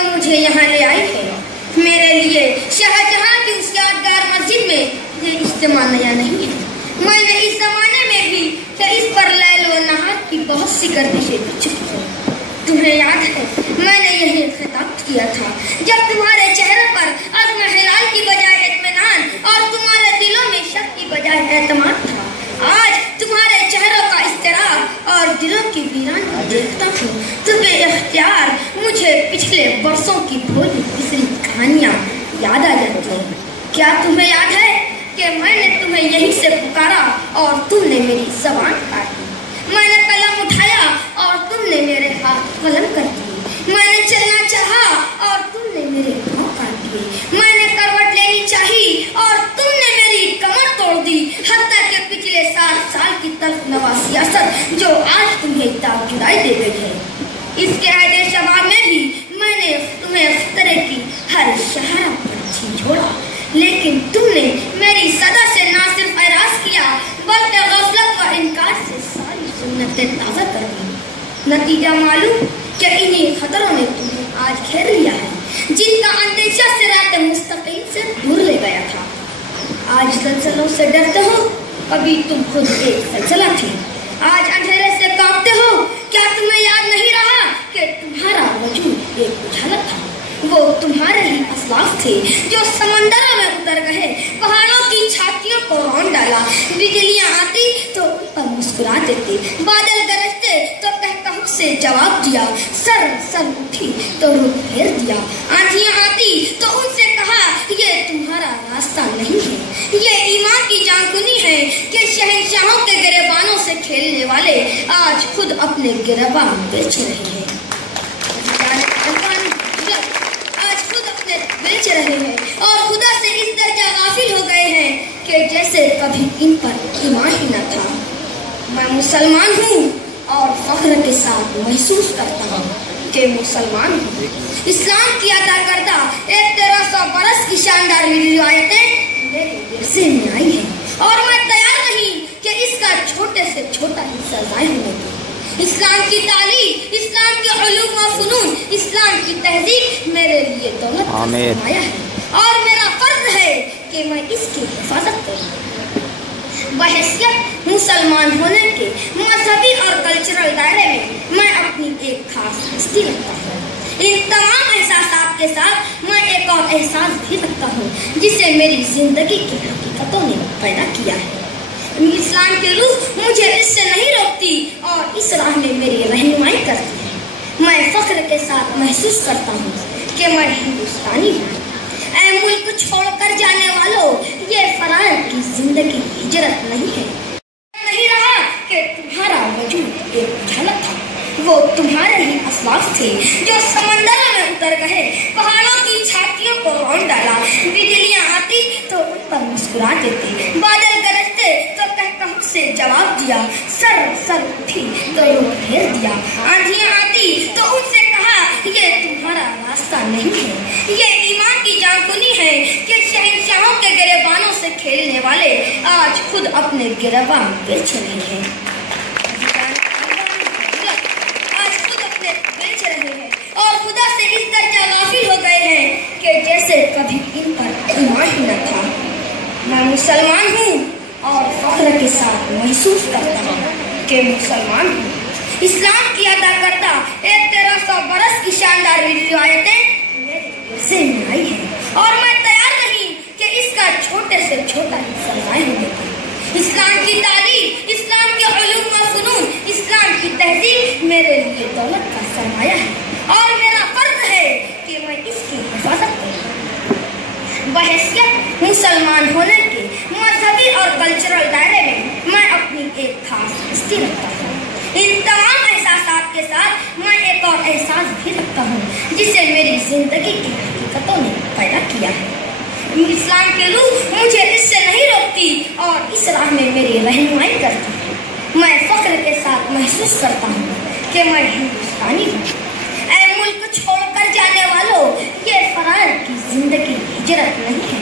تو مجھے یہاں لے آئی ہے۔ میرے لیے شاہجہاں کی اس یادگار مسجد میں یہ اجتماع نیا نہیں ہے۔ میں نے اس زمانے میں بھی کہ اس پر لیل و نہار کی بہت سی گردشیں دی چکی ہیں۔ تمہیں یاد ہے میں نے یہی خطاب کیا تھا جب تمہارے چہرے پر عزم ہلال کی بجائے اطمینان اور تمہارے دلوں میں شک کی بجائے اعتماد تھا۔ آج تمہارے چہروں کا اضطراب اور دلوں کی ویرانی دیکھتا ہوں تو بے اختیار مجھے پچھلے برسوں کی بھولی بسری کہانیاں یاد آ جاتی ہیں۔ کیا تمہیں یاد ہے کہ میں نے تمہیں یہیں سے پکارا اور تم نے میری زبان کاٹ دی؟ میں نے قلم اٹھایا اور تم نے میرے ہاتھ قلم کر دیے۔ میں نے چلنا چاہا اور تم نے میرے پاؤں کاٹ دیے۔ میں نے کروٹ لینی چاہی اور تم نے میری کمر توڑ دی۔ حتیٰ کہ پچھلے 60 سال کی تلخ نوا سیاست جو آج تمہیں داغ جدائی دے گئی ہے، اس کے عہد شباب میں بھی میں نے تمہیں خطرے کی ہر شہرہ پر جھنجھوڑا، لیکن تم نے میری صدا سے نہ صرف اعراض کیا بلکہ غفلت کا انکار سے ساری سنتیں تازہ کر دی۔ نتیجہ معلوم کہ انہی خطروں نے تمہیں آج گھیر لیا ہے جن کا اندیشہ صراط مستقیم سے دور لے گیا تھا۔ آج زلزلوں سے ڈرتے ہو، ابھی تم خود ایک زلزلہ تھے۔ آج اندھیرے سے کانپتے ہو، کیا تمہیں یاد نہیں رہا کہ تمہارا وجود ایک اجالت تھا؟ وہ تمہارے ہی اسلاف تھے جو سمندروں میں اتر گئے، پہاڑوں کی چھاتیوں کو رون ڈالا۔ بجلیاں آتی تو ان پر مسکرا دیتے، بادل گرجتے تو قہقہوں سے جواب دیا، سر اٹھی تو رخ پھیر دیا۔ آندھیاں آتی تو ان سے کہا یہ تمہارا راستہ نہیں ہے۔ یہ ایمان کی جانکنی ہے کہ شہنشاہوں کے گریبانوں سے کھیلنے والے آج خود اپنے گریبان بیچ رہے ہیں، بیچ رہے ہیں اور خدا سے اس درجہ غافل ہو گئے ہیں کہ جیسے کبھی ان پر ایمان ہی نہ تھا۔ میں مسلمان ہوں اور فخر کے ساتھ محسوس کرتا ہوں کہ مسلمان ہوں۔ اسلام کی ادا کردہ 1300 برس کی شاندار روایتیں میرے ورثے میں آئی ہیں اور میں تیار نہیں کہ اس کا چھوٹے سے چھوٹا حصہ ضائع ہونے دوں۔ اسلام کی تعلیم، اسلام کے علوم و فنون، اسلام کی تہذیب میرے لیے دولت کا سرمایہ ہے اور میرا فرض ہے کہ میں اس کی حفاظت کروں۔ بحیثیت مسلمان ہونے کے مذہبی اور کلچرل دائرے میں اپنی ایک خاص ہستی رکھتا ہوں۔ ان تمام احساسات کے ساتھ میں ایک اور احساس بھی رکھتا ہوں جسے میری زندگی کی حقیقتوں نے پیدا کیا ہے۔ اسلام کی روح مجھے اس سے نہیں روکتی اور اس راہ میں میری رہنمائی کرتی ہے۔ میں فخر کے ساتھ محسوس کرتا ہوں کہ میں ہندوستانی ہوں۔ اے ملک چھوڑ کر جانے والوں، یہ فرار کی زندگی ہجرت نہیں ہے۔ نہیں رہا کہ تمہارا وجود ایک اجالت تھا، وہ تمہارے ہی اسلاف تھے جو سمندروں میں اتر گئے، پہاڑوں کی چھاتیوں کو رون ڈالا۔ بجلیاں آتی تو ان پر مسکرا دیتے، بادل گرجتے تو قہقہوں سے جواب دیا، سر اٹھی تو رخ پھیر دیا۔ آندھیاں آتی تو ان سے کہا یہ تمہارا راستہ نہیں ہے۔ یہ ایمان کی جانکنی ہے کہ شہنشاہوں کے گریبانوں سے کھیلنے والے آج خود اپنے گریبان بیچ رہے ہیں، اور خدا سے اس درجہ غافل ہو گئے ہیں کہ جیسے کبھی ان پر ایمان ہی نہ تھا۔ میں مسلمان ہوں اور فخر کے ساتھ محسوس کرتا ہوں کہ مسلمان ہوں۔ اسلام کی ادا کردہ 1300 برس کی شاندار روایتیں میرے ورثے میں آئی ہیں اور میں تیار نہیں کہ اس کا چھوٹے سے چھوٹا حصہ ضائع ہونے دوں۔ اسلام کی تعلیم، اسلام کے علوم و فنون، اسلام کی تہذیب میرے لیے دولت کا سرمایہ ہے اور میرا فرض ہے کہ میں اس کی حفاظت کروں۔ بحیثیت مسلمان ہونے کے مذہبی اور کلچرل دائرے میں اپنی ایک خاص ہستی رکھتا ہوں۔ ان تمام احساسات کے ساتھ میں ایک اور احساس بھی رکھتا ہوں جسے میری زندگی کی حقیقتوں نے پیدا کیا ہے۔ اسلام کی روح مجھے اس سے نہیں روکتی اور اس راہ میں میری رہنمائی کرتی ہے۔ میں فخر کے ساتھ محسوس کرتا ہوں کہ میں ہندوستانی ہوں۔ اے ملک چھوڑ کر جانے والوں، یہ فرار کی زندگی ہجرت نہیں ہے۔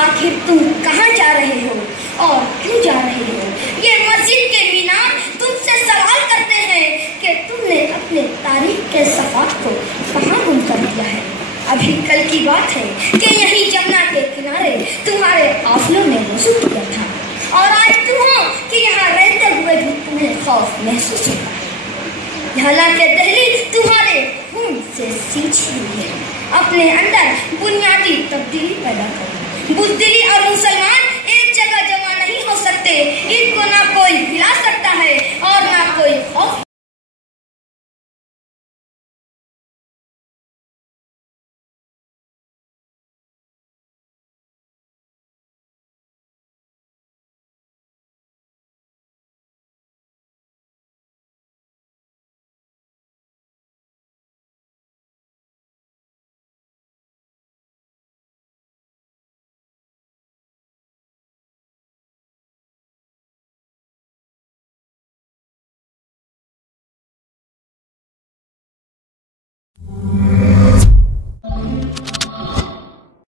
آخر تم کہاں جا رہے ہو اور کیوں جا رہے ہو؟ یہ مسجد کے مینار تم سے سوال کرتے ہیں کہ تم نے اپنے تاریخ کے صفحات کو کہاں گم کر دیا ہے۔ محسوس ہوتا ہے، حالانکہ دہلی تمہارے خون سے سینچی ہوئی ہے۔ اپنے اندر بنیادی تبدیلی پیدا کرو۔ بزدلی اور مسلمان ایک جگہ جمع نہیں ہو سکتے، ان کو نہ کوئی ہلا سکتا